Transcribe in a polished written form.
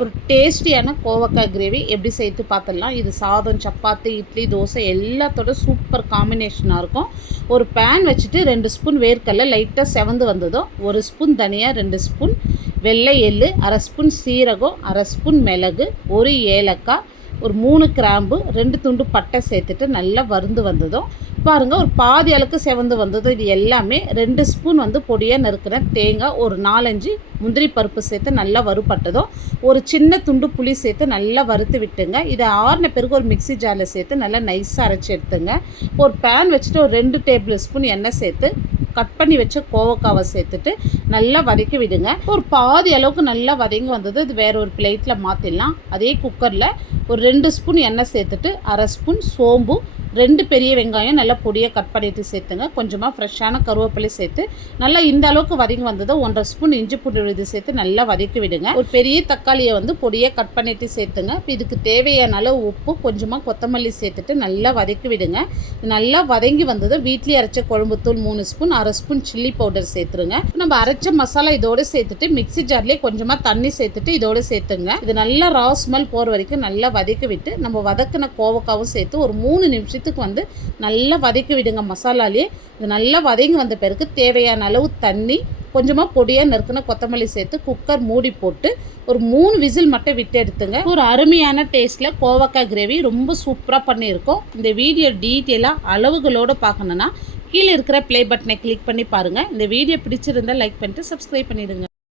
ஒரு டேஸ்டியான கோவக்காய் கிரேவி எப்படி சேர்த்து பார்த்துடலாம். இது சாதம், சப்பாத்தி, இட்லி, தோசை எல்லாத்தோட சூப்பர் காம்பினேஷனாக இருக்கும். ஒரு பேன் வச்சுட்டு 2 ஸ்பூன் வேர்க்கடலை லைட்டாக செவந்து வந்ததும் 1 ஸ்பூன் தனியா, 2 ஸ்பூன் வெள்ளை எள்ளு, 1/2 ஸ்பூன் சீரகம், 1/2 ஸ்பூன் மிளகு, 1 ஏலக்காய், ஒரு 3 கிராம்பு, 2 துண்டு பட்டை சேர்த்துட்டு நல்லா வறுந்து வந்ததும் பாருங்கள் ஒரு பாதி அளவுக்கு செவந்து வந்ததும் இது எல்லாமே 2 ஸ்பூன் பொடியாக நறுக்கிற தேங்காய், ஒரு 4-5 முந்திரி பருப்பு சேர்த்து நல்லா வறுபட்டதும் ஒரு சின்ன துண்டு புளி சேர்த்து நல்லா வறுத்து விட்டுங்க. இதை ஆறின பிறகு ஒரு மிக்சி ஜாரில் சேர்த்து நல்லா நைஸாக அரைச்சி எடுத்துங்க. ஒரு பேன் வச்சுட்டு ஒரு 2 டேபிள் ஸ்பூன் எண்ணெய் சேர்த்து கட் பண்ணி வச்ச கோவக்காவை சேர்த்துட்டு நல்லா வதக்கி விடுங்க. ஒரு பாதி அளவுக்கு நல்லா வதங்கி வந்தது இது வேற ஒரு பிளேட்டில் மாற்றிடலாம். அதே குக்கரில் ஒரு 2 ஸ்பூன் எண்ணெய் சேர்த்துட்டு 1/2 ஸ்பூன் சோம்பு, 2 பெரிய வெங்காயம் நல்லா பொடியாக கட் பண்ணிட்டு சேர்த்துங்க. கொஞ்சமாக ஃப்ரெஷ்ஷான கருவேப்பிலை சேர்த்து நல்லா இந்த அளவுக்கு வதங்கி வந்தது 1/2 ஸ்பூன் இஞ்சி பூண்டு விழுது சேர்த்து நல்லா வதக்கி விடுங்க. ஒரு பெரிய தக்காளியை பொடியாக கட் பண்ணிட்டு சேர்த்துங்க. இப்போ இதுக்கு தேவையான அளவு உப்பு, கொஞ்சமாக கொத்தமல்லி சேர்த்துட்டு நல்லா வதக்கி விடுங்க. நல்லா வதங்கி வந்தது வீட்லேயே அரைச்ச குழம்புத்தூள் 3 ஸ்பூன், 1/2 ஸ்பூன் சில்லி பவுடர் சேர்த்துருங்க. நம்ம அரைச்ச மசாலா இதோடு சேர்த்துட்டு மிக்சி ஜார்லேயே கொஞ்சமாக தண்ணி சேர்த்துட்டு இதோடு சேர்த்துங்க. இது நல்லா ரா ஸ்மெல் போகிற வரைக்கும் நல்லா வதக்கி விட்டு நம்ம வதக்கின கோவக்காவும் சேர்த்து ஒரு 3 நிமிஷத்துக்கு நல்லா வதக்கி விடுங்க. மசாலாலேயே இது நல்லா வதங்கி வந்த பிறகு தேவையான அளவு தண்ணி, கொஞ்சமாக பொடியாக நறுக்குன கொத்தமல்லி சேர்த்து குக்கர் மூடி போட்டு ஒரு 3 விசில் மட்டும் விட்டு எடுத்துங்க. ஒரு அருமையான டேஸ்ட்டில் கோவக்காய் கிரேவி ரொம்ப சூப்பராக பண்ணியிருக்கோம். இந்த வீடியோ டீட்டெயிலாக அளவுகளோடு பார்க்கணுன்னா கீழே இருக்கிற ப்ளே பட்டனை கிளிக் பண்ணி பாருங்கள். இந்த வீடியோ பிடிச்சிருந்தால் லைக் பண்ணிட்டு சப்ஸ்கிரைப் பண்ணிடுங்க.